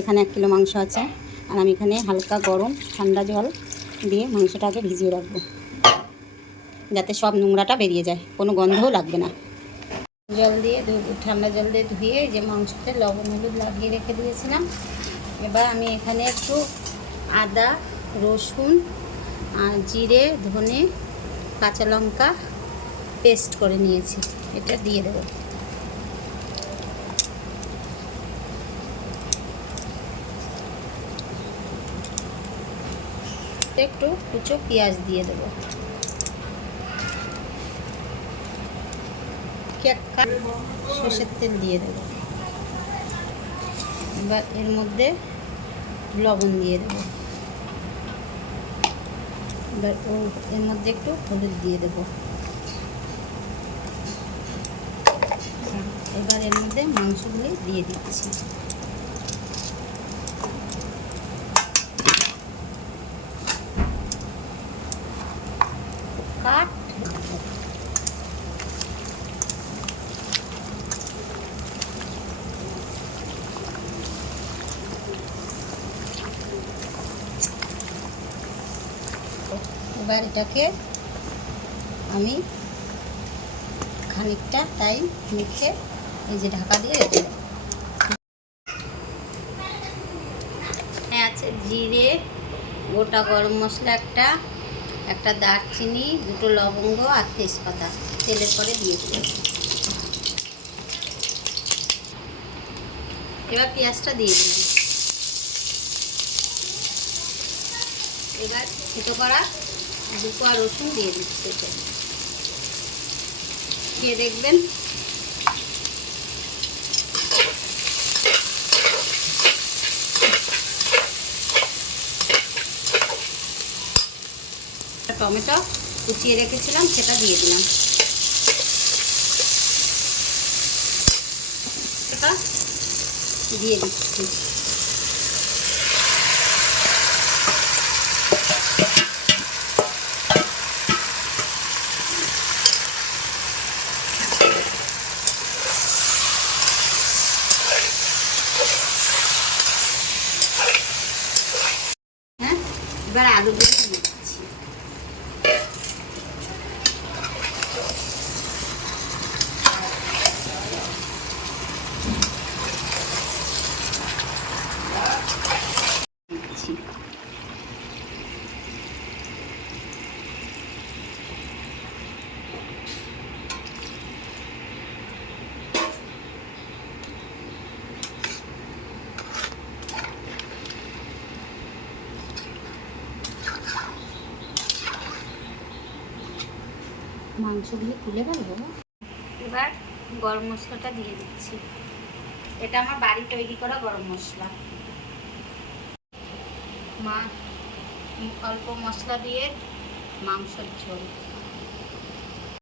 এখানে 1 কিলো মাংস আছে আর আমি এখানে হালকা গরম ঠান্ডা জল দিয়ে মাংসটাকে ভিজিয়ে রাখবো যাতে সব নোংরাটা বেরিয়ে যায়, কোনো গন্ধও লাগবে না। জল দিয়ে ঠান্ডা জল দিয়ে ধুয়ে যে মাংসতে লবণ হলুদ লাগিয়ে রেখে দিয়েছিলাম। এবার আমি এখানে একটু আদা রসুন আর জিরে ধনে কাঁচা লঙ্কা পেস্ট করে নিয়েছি, এটা দিয়ে দেবো। একটু কুচো পেঁয়াজ দিয়ে দেবো, সরষের তেল দিয়ে দেবো। এবার এর মধ্যে লবণ দিয়ে দেবো, এবার এর মধ্যে একটু হলুদ দিয়ে দেবো। এবার এর মধ্যে মাংসগুলি দিয়ে দিচ্ছি। কাট এবার এটাকে আমি খানিকটা টাইম মেখে এই যে ঢাকা দিয়ে রেখে দেব। আছে জিরে, গোটা গরম মশলা একটা দারচিনি, 2টো লবঙ্গ আর তেজপাতা তেলের পরে দিয়ে দিই। এবার পেঁয়াজটা দিয়ে দিই। এবার থেতো করা 2 কোয়া রসুন দিয়ে দিচ্ছি। খেয়ে দেখবেন। টমেটো কুচিয়ে রেখেছিলাম সেটা দিয়ে দিলাম। এটা দিয়ে দিচ্ছি। হ্যাঁ, এবার আলুগুলো দিয়ে দিচ্ছি। মাংসগুলি তুলে ফেলবো। এবার গরম মশলাটা দিয়ে দিচ্ছি। এটা আমার বাড়ি তৈরি করা গরম মশলা। অল্প মশলা দিয়ে মাংসের ঝোল।